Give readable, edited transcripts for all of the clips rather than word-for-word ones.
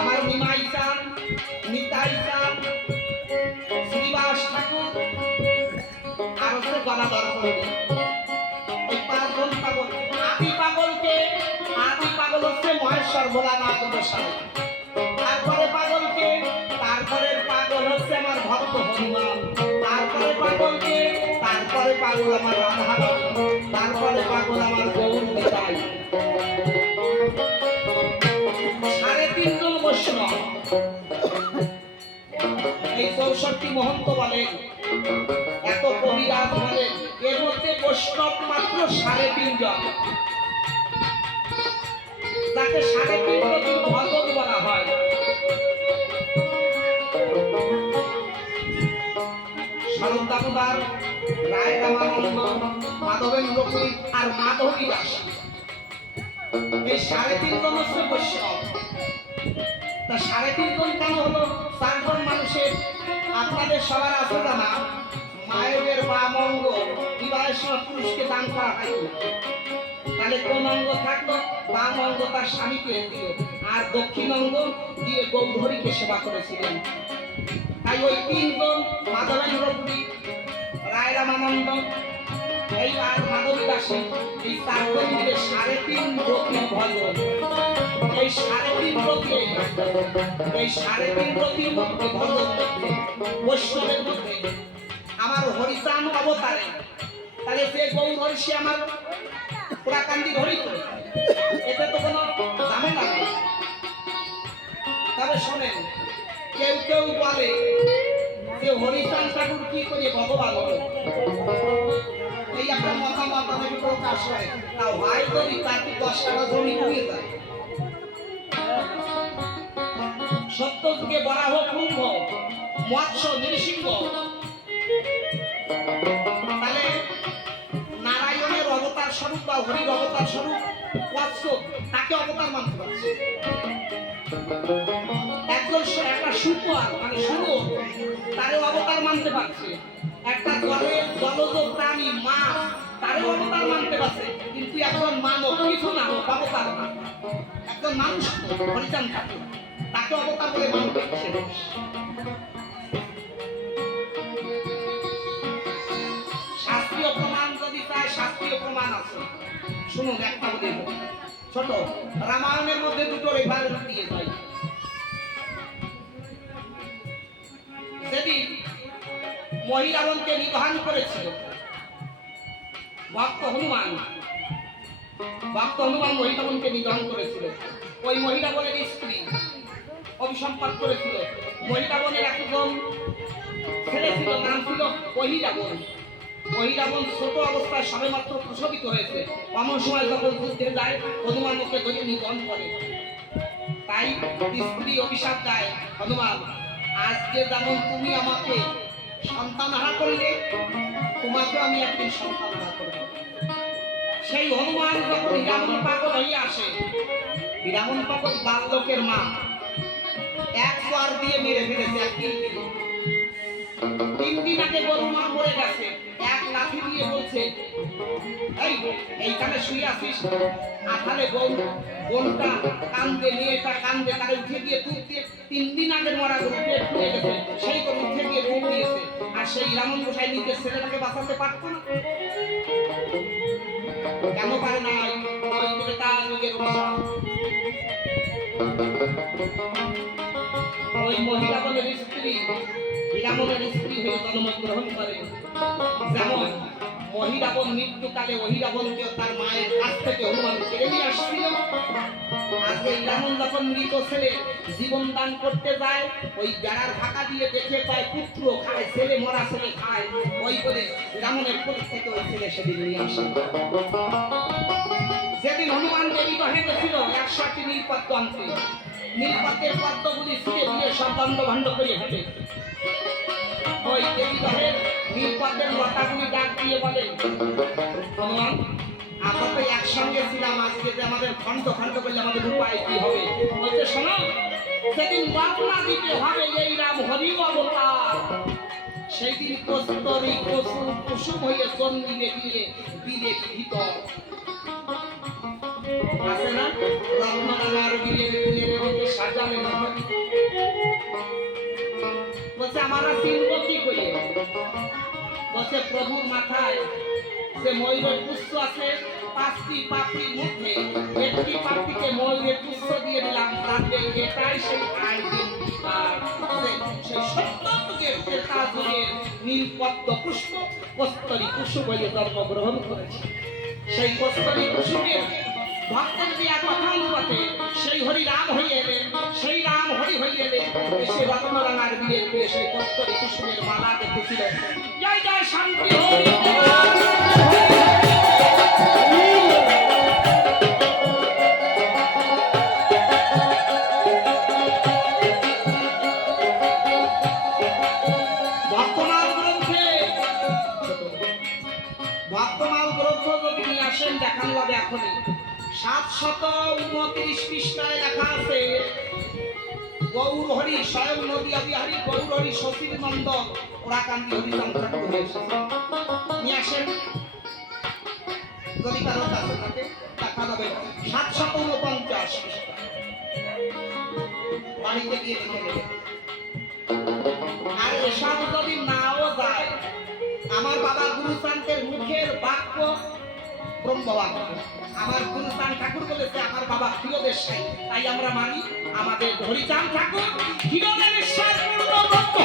আমার নিমাই চান, নিতাই চান, শ্রীবাস ঠাকুর আর হচ্ছে গদাধর পণ্ডিত। এই পাঁচজন পাগল। আদি পাগল হচ্ছে মহেশ্বর ভোলানাথ গোস্বামী। তারপরে পাগল হচ্ছে আমার ভক্ত হনুমান। তারপরে পাগল আমার রাধারানী। তারপরে পাগল আমার গৌর নিতাই। 3.5 জন বৈষ্ণব। এই 64 মহন্ত বলেন, এত কবিরাজ বলেন, এর মধ্যে বৈষ্ণব মাত্র 3.5 জন, যাকে 3.5 জন ভগত বলা হয়। শরৎ দামোদর, রায় রামানন্দ, মাধবেন্দ্র পুরী আর মাধবী দাস, এই 3.5 জন হচ্ছে বৈষ্ণব। তা 3.5 জন কেন হলো? 4 জন মানুষের আপনাদের সবার আছে জানা, মায়ের বাম অঙ্গ বিবাহের সময় পুরুষকে দান করা হয় না। তাহলে কোন অঙ্গ থাকলো? বাম অঙ্গ তার স্বামীকে দিল, আর দক্ষিণ অঙ্গ দিয়ে গৌরহরিকে সেবা করেছিলেন। তাই ওই 3 জন, মাধবেন্দ্র পুরী, রায় রামানন্দ, এই আর মাধবী দাসী, এই 4 জন মিলে 3.5 রতি ভজন। এই 3.5 রতির মধ্যে ভজন মধ্যে বৈষ্ণবের মধ্যে আমার হরিচান অবতারে, তাহলে সে গৌরহরি সে আমার পুরাকান্দি হরি, এতে তো কোনো ঝামেলা নেই। তবে শোনেন, কেউ বলে যে হরিচান ঠাকুর কি করে ভগবান হলো, এই একটা মতামত অনেকে প্রকাশ করে। তাও ভাই করি তার কি 10 টাকা জমি কমিয়ে যায়। সত্যযুগে বরাহ, কুম্ভ, মৎস্য, নৃসিংহ, তাহলে নারায়ণের অবতার স্বরূপ বা হরির অবতার স্বরূপ কচ্ছপ, তাকে অবতার মানতে পারছে। একটা শুকর মানে শুয়োর, তারও অবতার মানতে পারছে। একটা জলজ প্রাণী মাছ, তারও অবতার মানতে পারছে। কিন্তু একজন মানব কিছু না, অবতার না, একজন মানুষ হরিচান ঠাকুর, তাকে অবতার বলে মানতে পারছে। শাস্ত্রীয় প্রমাণ যদি চায়, শাস্ত্রীয় প্রমাণ আছে। শুনুন, একটা বলি ছোট, রামায়ণের মধ্যে দুটো রেফারেন্স দিয়ে যাই। সেদিন মহিরাবণকে নিধন করেছিল ভক্ত হনুমান মহিরাবণকে নিধন করেছিল। ওই মহিরাবণের স্ত্রী অভিসম্পাদ করেছিল। মহিরাবণের একজন ছেলে ছিল, নাম ছিল মহিরাবণ। মহিরাবণ ছোট অবস্থায় সবেমাত্র প্রসবিত হয়েছে। এমন সময় যখন যুদ্ধে যায়, হনুমান ওকে ধরে নিধন করে। তাই স্ত্রী অভিশাপ দেয়, হনুমান আজকে যেমন তুমি আমাকে সন্তান হারা করলে, তোমাকে আমি একদিন সন্তান হারা করব। সেই হনুমান যখন হীরামন পাগল হয়ে আসে, হীরামন পাগল বালকের মা এক চর দিয়ে মেরে ফেলেছে, এক কিল দিয়ে। 3 দিন আগে গরু মা মরে গেছে, এক লাঠি দিয়ে বলছে, এইখানে শুয়ে আছিস, আঠালে বোনটা কান্দে, মেয়েটা কান্দে, তারে উঠে দিয়ে দুধ দিয়ে 3 দিন আগের মরা গরু পেট ফুলে গেছে, সেই গরু উঠে দিয়ে দুধ দিয়েছে। আর সেই রামন গোসাই নিজের ছেলেটাকে বাঁচাতে পারত না, কেন পারে না? ওই মহিরাবণের স্ত্রী হীরামনের স্ত্রী হয়ে জন্মগ্রহণ করে। যেমন মহিরাবণ মৃত্যুকালে মহিরাবণকে তার মায়ের কাছ থেকে হনুমান কেড়ে নিয়ে আসছিল, আজকে হীরামন যখন মৃত ছেলে জীবন দান করতে যায়, ওই বেড়ার ফাঁকা দিয়ে দেখে পায় পুত্র খায়, ছেলে মরা ছেলে খায়, ওই করে হীরামনের কোল থেকে ওই ছেলে সেদিন নিয়ে আসে। যেদিন হনুমান দেবী হয়ে গেছিল 100টি নীলপদ্ম আনতে, নীলপদ্মের পদ্মগুলি ছিঁড়ে দিয়ে সব দণ্ড ভাণ্ড করে ফেলে। ওই দেবী দহের নীলপদ্মের লতাগুলি ডাক দিয়ে বলে, হনুমান আমরা তো একসঙ্গে ছিলাম, আজকে যে আমাদের খণ্ড খণ্ড করলে আমাদের উপায় কি হবে? বলতে শোনো, সেদিন বাংলা দিতে হবে এই রাম হরি অবতার। সেই দিন কস্তরি কুসুম হয়ে জন্মিলে গিয়ে দিলে ভিতর আছে না, রত্নমালার বিলের ফুলের মধ্যে সাজালে না। বলছে আমরা চিনব কি করে? বলছে প্রভুর মাথায় যে ময়ূরের পুষ্প আছে, 5টি পাপড়ির মধ্যে একটি পাপড়িকে ময়ূরের পুষ্প দিয়ে দিলাম, তাতে এটাই সেই আইডিন কার্ড। সেই সত্যযুগের ত্রেতাযুগের নীলপদ্ম পুষ্প কস্তরী কুসুম হয়ে জন্মগ্রহণ করেছে। সেই কস্তরী কুসুমের ভক্তের দিয়া কথা অনুপাতে সেই হরি রাম হয়ে এলেন, সেই রাম হরি হয়ে এলেন, এসে রত্নরাঙার বিয়ের পেয়ে সেই কস্তরী কুসুমের মালা দেখেছিলেন। জয় জয় শান্তি হরি। দেখানো হবে এখনই 729 পৃষ্ঠায় লেখা আছে, গৌর হরি স্বয়ং নদিয়া বিহারী গৌর হরি শশীর নন্দন ওরাকান্তি হরিচন্দ্র নিয়ে আসেন। যদি কারো কাছে থাকে দেখা যাবে 749 পৃষ্ঠা, বাড়িতে গিয়ে দেখে নেবে। আর এসব যদি নাও যায়, আমার বাবা গুরুচান্দের মুখের বাক্য ব্রহ্মবাদ। আমার গুরুচাঁদ ঠাকুর বলেছে আমার বাবা ক্ষীরোদের সাই, তাই আমরা মানি আমাদের হরিচাঁদ ঠাকুর ক্ষীরোদের ঈশ্বর পূর্ণবদ্ধ।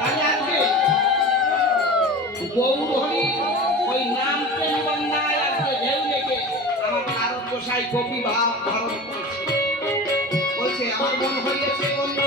তাই আজকে গৌর হরি ওই নাম প্রেম বন্যায় আজকে ঢেউ লেগে আমার নারদ গোসাই গোপী ভাব ধারণ করেছে। বলছে আমার মন হয়েছে অন্য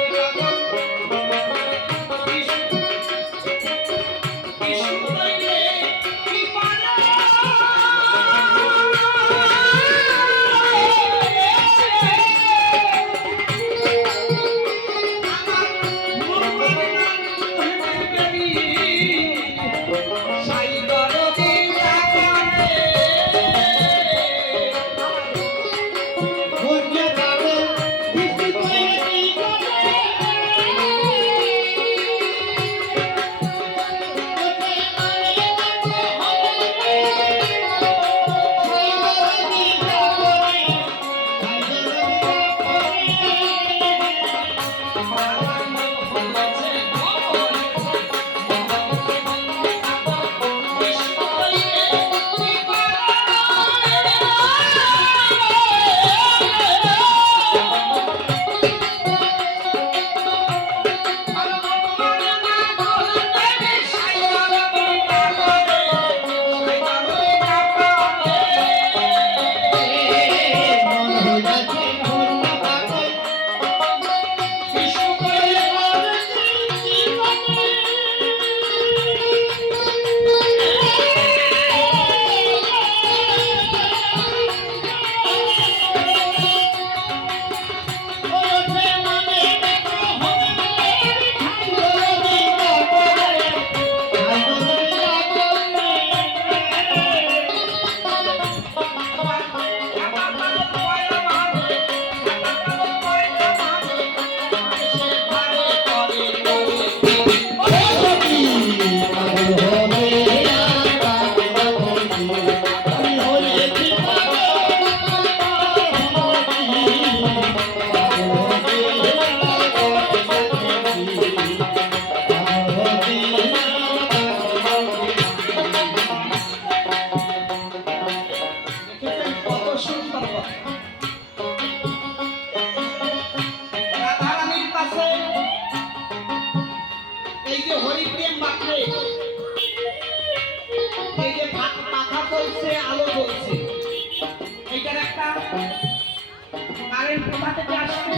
কারেন্ট কোথা থেকে আসছে?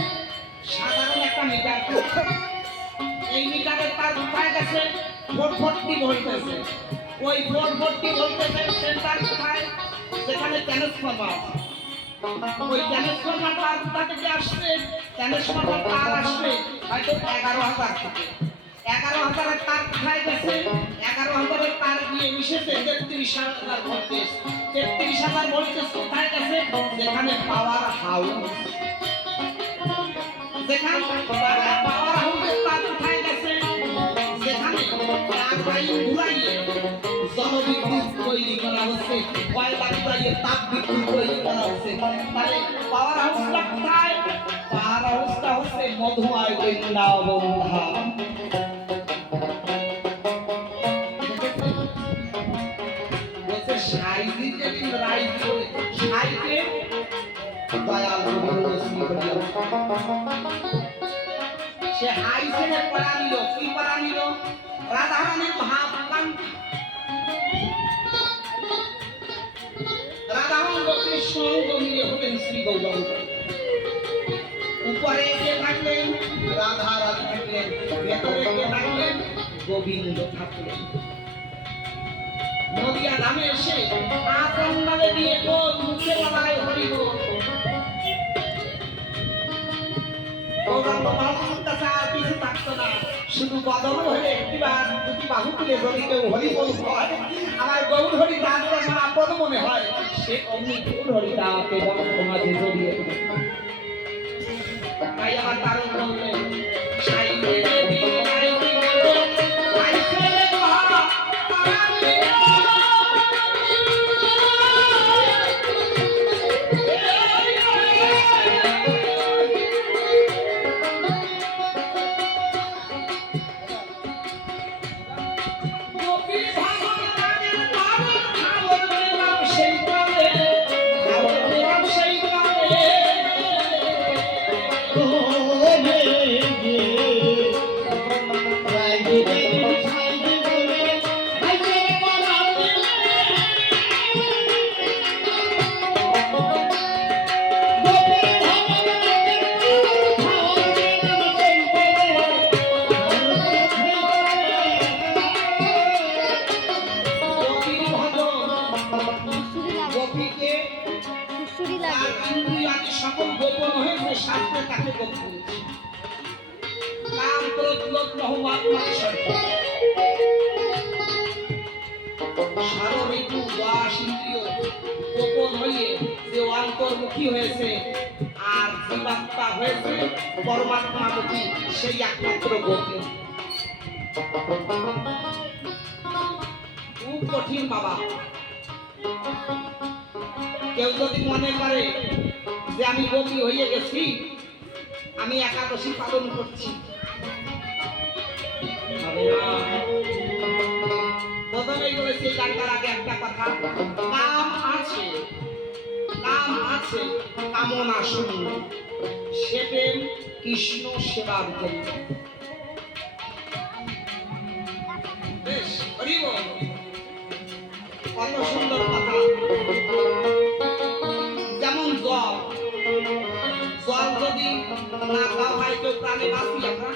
সাধারণ একটা মিটার। এই মিটারের তার কোথায় গেছে? 440 ভোল্টেজে। ওই 440 ভোল্টেজের সেন্টার কোথায়? সেখানে ট্রান্সফরমার। ওই ট্রান্সফরমার তার কোথা থেকে আসছে? ট্রান্সফরমার তার আসছে হয়তো 11,000 থেকে। 11,000-এর তার কোথায় গেছে? 11,000-এর তার গিয়ে মিশেছে 33,000 ভোল্টেজ। 33,000 ভোল্টেজ কোথায় গেছে? যেখানে পাওয়ার হাউস। যেখানে পাওয়ার হাউসের তার কোথায় গেছে? যেখানে টারবাইন ঘুরাইয়ে জলবিদ্যুৎ তৈরি করা হচ্ছে, কয়লা ঘুরাইয়ে তাপ বিদ্যুৎ তৈরি করা হচ্ছে। তাহলে পাওয়ার হাউসটা কোথায়? পাওয়ার হাউসটা হচ্ছে মধুময় বৃন্দাবন ধাম। বলছে সাইজি যেদিন রাইজ করে সাইকে দয়াল সে আইসেনে পড়া নিল। কি পড়া নিল? রাধারানীর মহাকাঙ্ক্ষা। রাধারঙ্গ কৃষ্ণ মিলে হলেন শ্রী গৌরাঙ্গ। উপরে কে থাকলেন? রাধা রানী থাকলেন। ভেতরে কে থাকলেন? গোবিন্দ থাকলেন। নদিয়া ধামে এসে আচরণে দিয়ে গোল মুখে বলায় হরিব। গৌরাঙ্গ মহাপ্রভুর কাছে আর কিছু থাকতো না, শুধু বদল হলে একটিবার দুটি বাহু তুলে যদি কেউ হরি বল হয়, আমার গৌর হরি দাস আমার আপন মনে হয়, সে অমনি গৌর হরি দাকে বড় মাঝে জড়িয়ে তাই আমার দারুণ বললেন সাইতে দেবী সাইতে বলো সাইতে মহা তারানি সকল গোপন হয়েছে শাস্ত্রে তাকে গোপন করেছে। কাম ক্রোধ লোভ মোহ মাৎসর্য শারীরিক বাস ইন্দ্রিয় গোপন হয়ে যে অন্তর্মুখী হয়েছে আর জীবাত্মা হয়েছে পরমাত্মামুখী, সেই একমাত্র গোপন। খুব কঠিন বাবা। কেউ যদি মনে করে যে আমি গোপী হয়ে গেছি, আমি একাদশী পালন করছি, প্রথমেই বলেছি গানটার আগে একটা কথা, কাম আছে, কাম আছে, কামনা শূন্য, সে প্রেম কৃষ্ণ সেবার জন্য। বেশ হরি বল, কত সুন্দর কথা। যেমন জল, জল যদি না খাওয়া হয় কেউ প্রাণে বাঁচি আমরা,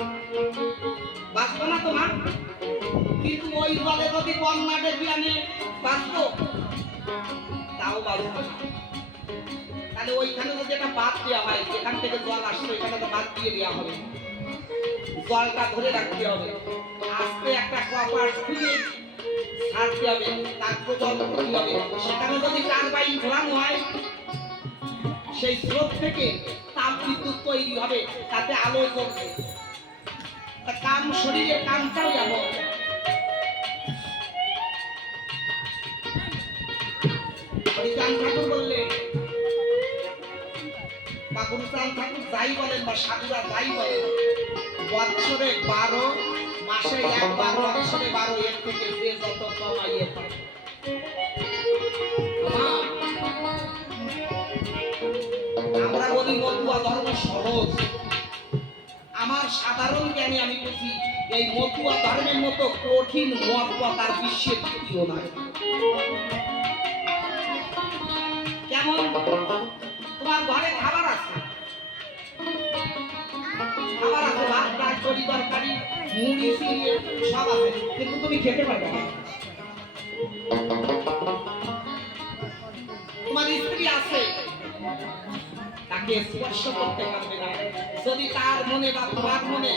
বাঁচবো না তোমার। কিন্তু ওই জলে যদি বন্যা ডেকে আনে বাঁচবো, তাও বাঁচবো না। তাহলে ওইখানে যদি একটা বাদ দেওয়া হয়, যেখান থেকে জল আসছে ওইখানে তো বাদ দিয়ে দেওয়া হবে, জলটা ধরে রাখতে হবে, আস্তে একটা কপার খুলে ছাড়তে হবে, তারপর জল করতে হবে। সেখানে যদি টারবাইন ঘোরানো হয়, সেই স্রোত থেকে তাপ বিদ্যুৎ তৈরি হবে, তাতে আলো জ্বলবে। কাম শরীরে কামটাও এমন। হরিচাঁদ ঠাকুর বললেন বা গুরুচাঁদ ঠাকুর যাই বলেন বা সাধুরা যাই বলেন, বৎসরে 12 মাসে একবার, বৎসরে 12 এর থেকে যে যত কমাইয়ে পাবে। আমরা বলি মতুয়া ধর্ম সহজ, আমার সাধারণ জ্ঞানে আমি বলছি এই মতুয়া ধর্মের মতো কঠিন মত তার বিশ্বের দ্বিতীয় নাই। কেমন? তোমার তরি তরকারি মুড়ি সিরিয়ে সব আছে, কিন্তু তুমি খেতে পারবে না। তোমার স্ত্রী আছে, তাকে স্পর্শ করতে পারবে না। যদি তার মনে বা তোমার মনে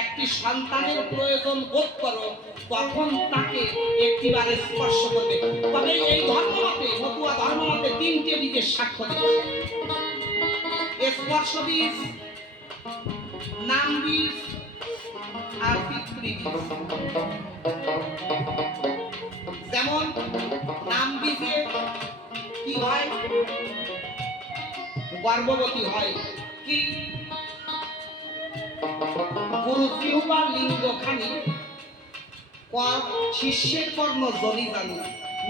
একটি সন্তানের প্রয়োজন বোধ করো, তখন তাকে একটিবারে স্পর্শ করবে। তবে এই ধর্মমতে, মতুয়া ধর্মমতে তিনটে দিকে সাক্ষ্য দিচ্ছে: স্পর্শ বীজ, নাম বীজ আর পিতৃ বীজ। যেমন নাম বীজে কি হয়? গর্ভবতী হয়। কি? গুরু জিহ্বার লিঙ্গখানি শিষ্যের কর্ণ জলি জানি,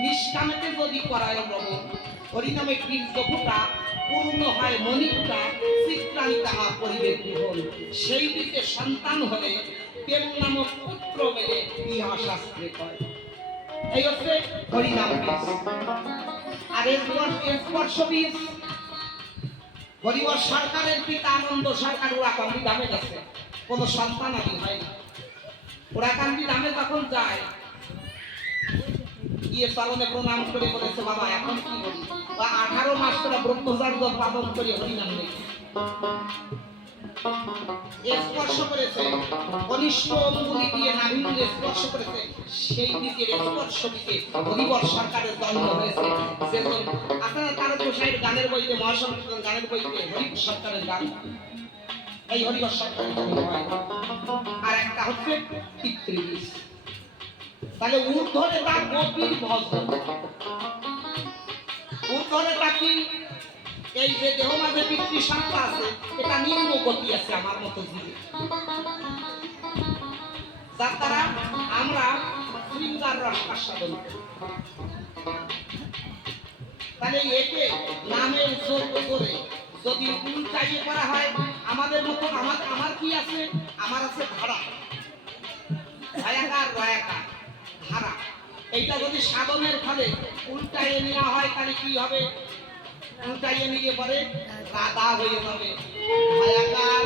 নিষ্কামেতে যদি করায় রমণ, হরিনামে বীর্য ফুটা পূর্ণ হয় মণিপুটা, চিত্রাণী তাহা পরিবেশ গ্রহণ। সেই বীজে সন্তান হলে প্রেম নামক পুত্র মেলে, ইহা শাস্ত্রে কয়। এই হচ্ছে হরিনাম বীজ। আর স্পর্শ বীজ, হরিবর সরকারের পিতা আনন্দ সরকার ওরাকান্দি ধামে গেছে, কোনো সন্তান আদি হয় না। ওরাকান্দি ধামে যখন যায়, গিয়ে চরণে প্রণাম করে বলেছে, বাবা এখন কি করি? বা 18 মাস ধরে ব্রহ্মচার্য পালন করে হরিনাম নেই। স্পর্শ করেছে, কনিষ্ঠ অঙ্গুলি দিয়ে নাভিমূলে স্পর্শ করেছে, সেই দিকের স্পর্শ দিকে হরিবর সরকারের জন্ম হয়েছে। যেমন আপনারা তারক গোসাইয়ের গানের বইতে, মহাসংকীর্তন গানের বইতে হরিবর সরকারের গান, এই হরিবর সরকারের জন্ম হয়। আর একটা হচ্ছে পিতৃবীজ। তাহলে ঊর্ধ্বরে তার গভীর ভজন, ঊর্ধ্বরে তা কি? এই যে দেহ মাঝে পিতৃ সত্তা আছে, এটা নিম্ন গতি আছে আমার মতো জীবে, যার দ্বারা আমরা শৃঙ্গার রস আস্বাদন করি। তাহলে একে নামের যোগ্য করে যদি উল্টাইয়ে করা হয়, আমাদের মতো আমার কি আছে? আমার আছে ধারা, ভায়াকার রয়াকার ধারা। এইটা যদি সাধনের ফলে উল্টাইয়ে নেওয়া হয়, তাহলে কি হবে? উল্টাইয়ে নিয়ে পরে রাধা হয়ে যাবে, ভায়াকার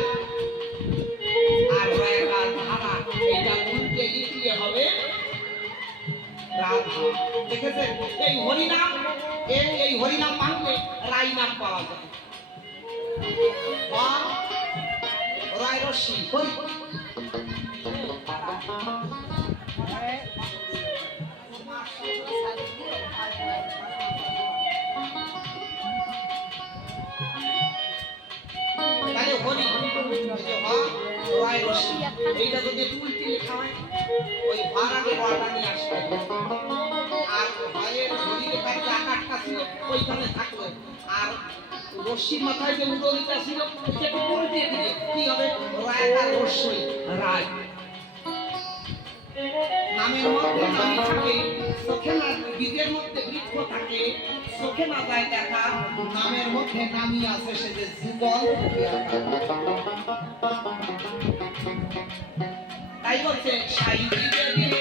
আর রয়াকার ধারা। এইটা উল্টে লিখলে হবে রাধা। দেখেছেন? এই হরিনাম, এই হরিনাম মানলে রাই নাম পাওয়া যায়। রায় রশ্মি হরি। তাহলে হরি রায় রশ্মি, এইটা যদি উল্টি লেখা হয়, ওই ভার আগে বড়টা নিয়ে আসবে, আর ভাইয়ের হরি লেখার যে আকারটা ছিল ওইখানে থাকলো, আর রশ্মির মাথায় যে উদলিটা ছিল সেটা উল্টে দিলে কি হবে? রায়কার রশ্মি রায়। নামের মধ্যে নামি থাকে, চোখে না, বীজের মধ্যে বৃক্ষ থাকে, চোখে না যায় দেখা, নামের মধ্যে নামি আছে সে যে যুগল। তাই বলছে সাইজিদে দিলে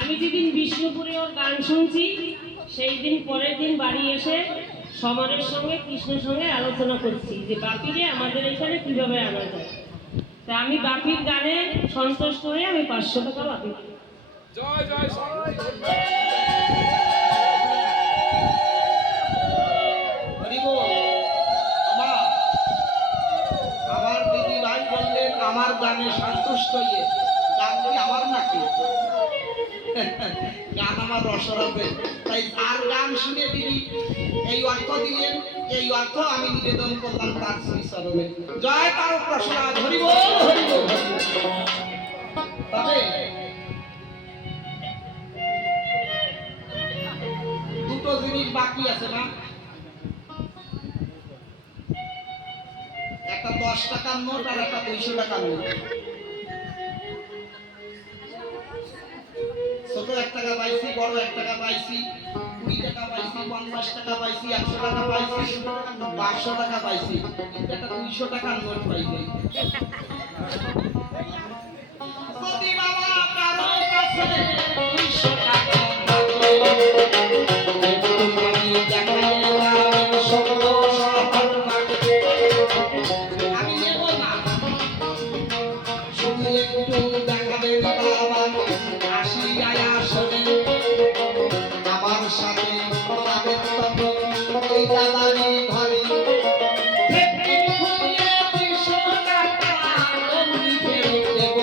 আমি যেদিন বিষ্ণুপুরে ওর গান শুনছি সেই দিন পরের দিন বাড়ি এসে সমানের সঙ্গে কৃষ্ণের সঙ্গে আলোচনা করছি যে বাপিরে আমাদের এখানে কিভাবে আনা যায়। তা আমি বাপির গানে সন্তুষ্ট হয়ে আমি 500 টাকা বাপি জয় জয় হরি বল। আমার আমার দিদি ভাই বললেন আমার গানে সন্তুষ্ট হয়ে গান কি আমার নাকি গান আমার রসরাবে, তাই তার গান শুনে দিদি এই অর্থ দিলেন, এই অর্থ আমি নিবেদন করলাম তার শ্রী চরণে। জয় তার প্রসাদ, হরি বল হরি বল। তবে দুটো জিনিস বাকি আছে না, একটা 10 টাকার নোট আর একটা 200 টাকার নোট। ছোট 1 টাকা পাইছি, বড় 1 টাকা পাইছি, 20 টাকা পাইছি, 50 টাকা পাইছি, 100 টাকা পাইছি, 500 টাকা পাইছি, কিন্তু একটা 200 টাকার নোট পাইছি। যদি বাবা কারো কাছে 200 টাকা থাকে, আমি দেখাইলাম সত্য সফল মাকে। আমি নেব না, শুধু একটু দেখাবেন বাবা, আসিয়া আসলে আমার সাথে যাবেন তখন এই দাদারি ঘরে। একদিন খুলে 200 টাকা অমনি ফেরত দেব,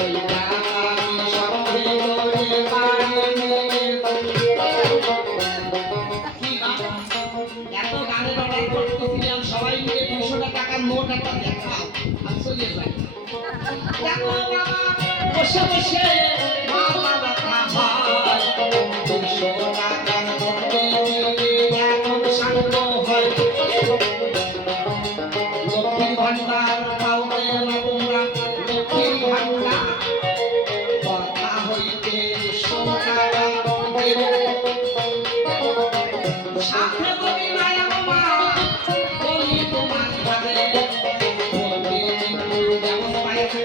ওই দাদারি সঙ্গে করে বাড়ি নিয়ে কি না? এত গানের অর্ডার করতেছিলাম, সবাই মিলে 200 টাকার নোট একটা দেখাও, আমি চলে যাই। দেখো বাবা বসে বসে মাথা ব্যথা হয়, 200 টাকার নোটে দিলে এখন শান্ত হয়। লক্ষ্মীর ভান্ডার পাওতে না তোমরা, লক্ষ্মীর ভান্ডার কথা হইতে 200 টাকা দেব। সাথে বলি না মা, বলি তোমার ঘরে বলবি একটু ব্যবস্থায় থাকে,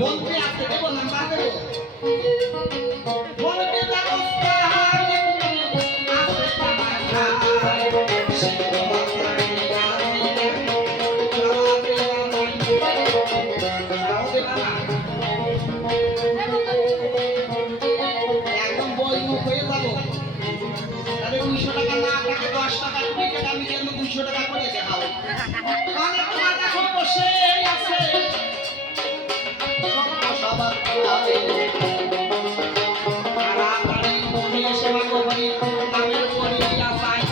বলতে আছে দেবো না তা দেবো, বলতে ব্যবস্থা কিন্তু আছে আমার ঘাড়। সেই কথা নিয়ে জবাব দেওয়া নাই, তাও দেবা না। একদম বইমুখ হয়ে যাবো, তাহলে 200 টাকা না আপনাকে 10 টাকা 20 টাকা আমি যেন 200 টাকা করে দেখাও। মানে তোমার দেখো বসে আছে সবার কাছে, তাড়াতাড়ি মনে সেবা করি নামের করিয়া চাই,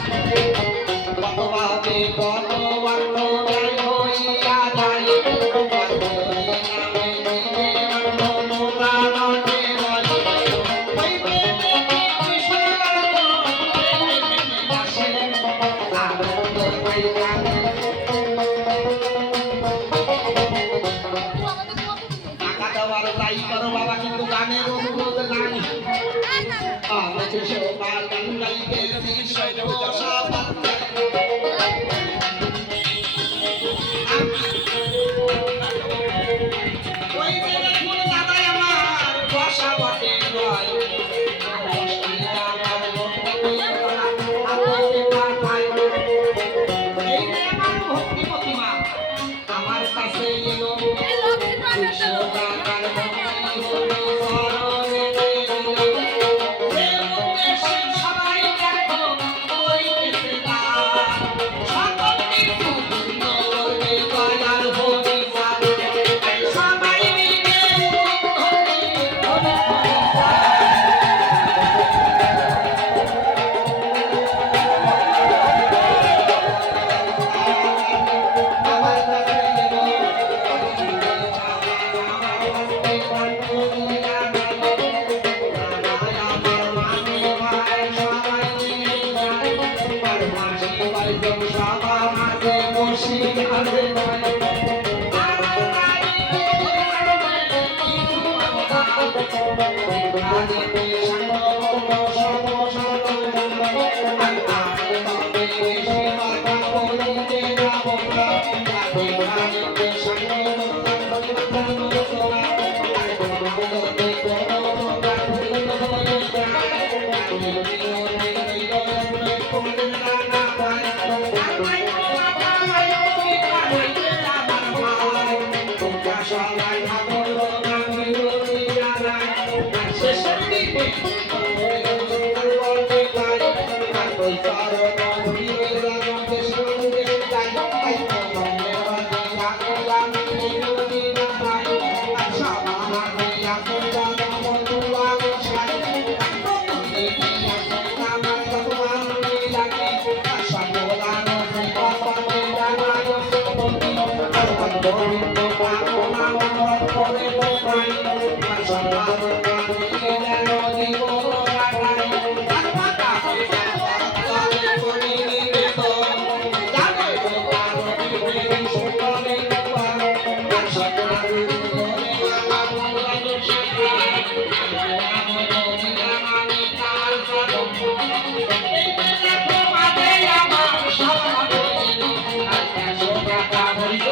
কতভাবে কত বাক্য ব্যয় হইয়া যায়, নামে দিলে নোরা নটে নয়। ওই প্রেমে কৃষ্ণ আসে আনন্দ হইয়া টাকা দেওয়ার তাই করো বাবা, কিন্তু গানের অনুরোধ নাই। আমাকে সবার গান গাইতেছি সবার ওই যে দেখুন দাদাই আমার বসা বটে নয়, এই যে আমার ভক্তি প্রতিমা আমার কাছে এলো 200 টাকার ভক্তি হলো চরণে দিল। যে উদ্দেশ্যে সবাই দেখো করিতেছে দান, সকল কিছু পূর্ণ করবে দয়াল হরি নাম। সবাই মিলে হরি হরি হরি আমার কাছে এলো Shall করে বোকাই আর সবার কাছে যেন জীবন কাটাই আর মাথা পিতা করে করি নিবেদন জানে তো কারো বিবেক সুন্দরী রূপা আর সবার করে আমার মঙ্গল শিখায় আমার মদিনা মানে তার সাধন এই দেখো মাঝে আমার সবার আর 100 টাকা হইল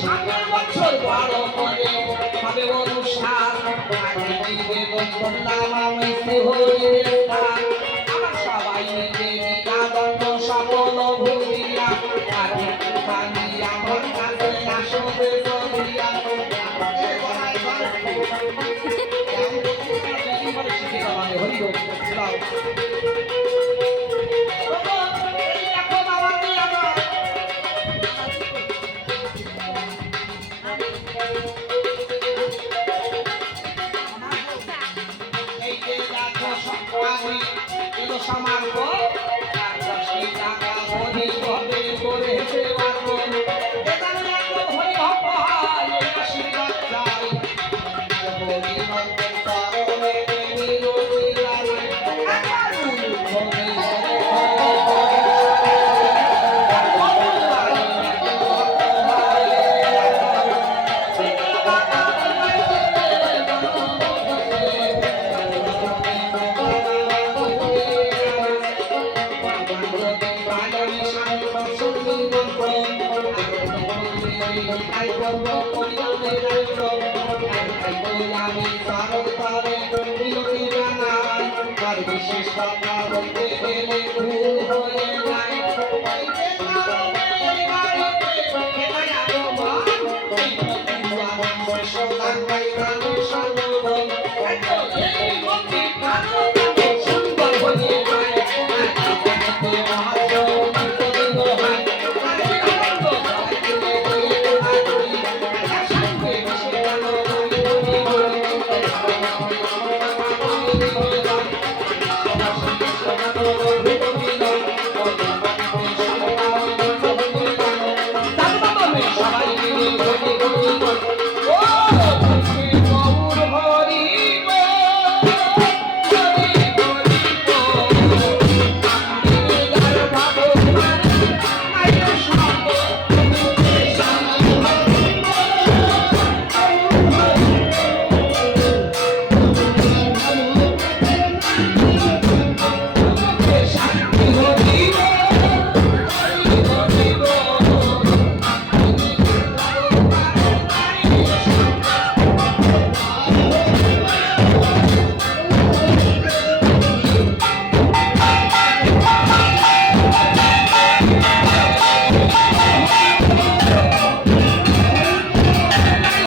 সামনের বছর 12 করে হবে অনুষ্ঠান নিবেদন করলাম আমি শ্রীহরির স্থান। আমার সবাই মিলে বিদাদণ্ড সকল ভুলিয়া আর একটুখানি আমার কাছে আসবে চলিয়া। এ গলায় গলা শিখে দাও আমি হরি বল দাও। এই দেখো বাবা তুই আমার এই যে দেখো সকালে এলো সমার্গ আর 10 টাকা হরি হবে করেছে পারব। এখানে দেখো হরি ভক্ত হয় এই আশীর্বাদ চাই। হরি ভক্ত চরণে নিরতি লাগে আমার গুরু হরি বিশেষ কথা বলতে গেলে ভুল হয়ে যায়। এই যে কারণে এই বাড়িতে খেলায় আগমন, এই প্রতিবাদ সদান গাইবানি সর্বদম। এতো এই মন্দির কানো কানো সুন্দর হয়ে যায়। আর জীবনেতে মহাজ বিপদিত হয়। আর বিনন্দ হয় দিলে হয়ে আগুন। আর সঙ্গে মিশে গেল হরি হরি হরি। Thank you.